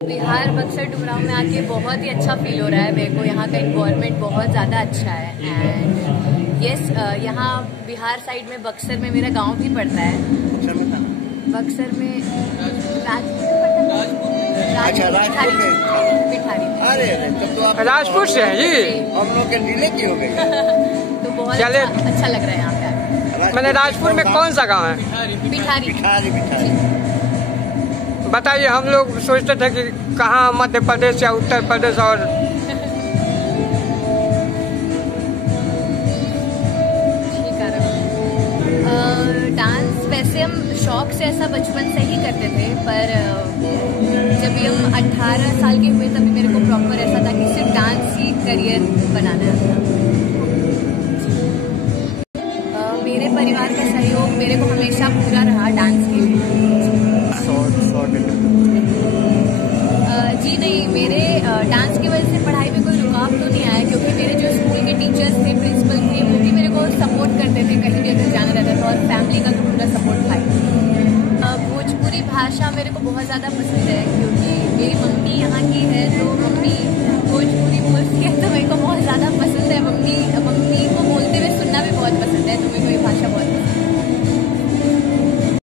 बिहार बक्सर डुमराव में आके बहुत ही अच्छा फील हो रहा है मेरे को। यहाँ का इन्वायरमेंट बहुत ज़्यादा अच्छा है एंड यस यहाँ बिहार साइड में बक्सर में मेरा गांव भी पड़ता है। बक्सर में राजपुर से है जी। हम लोग के जिले की हो गई तो बहुत अच्छा लग रहा है यहाँ पे। मैंने राजपुर में कौन सा गांव है? पिठारी। बताइए, हम लोग सोचते थे कि कहाँ मध्य प्रदेश या उत्तर प्रदेश और डांस वैसे हम शौक से ऐसा बचपन से ही करते थे, पर जब हम 18 साल के हुए तभी मेरे को प्रॉपर ऐसा था कि सिर्फ डांस ही करियर बनाना है। मेरे परिवार का सहयोग मेरे को हमेशा पूरा रहा डांस के लिए। जी नहीं, मेरे डांस की वजह से पढ़ाई में कोई रुकावट तो नहीं आया, क्योंकि मेरे जो स्कूल के टीचर्स थे, प्रिंसिपल थे, वो भी मेरे को सपोर्ट करते थे कहीं भी अगर जाना रहता था, और फैमिली का तो पूरा सपोर्ट था। भोजपुरी भाषा मेरे को बहुत ज़्यादा पसंद है, क्योंकि मेरी मम्मी यहाँ की है, तो मम्मी भोजपुरी बोलती है तो मेरे को बहुत ज़्यादा पसंद है। मम्मी को बोलते हुए सुनना भी बहुत पसंद है, तो मेरे को ये भाषा बहुत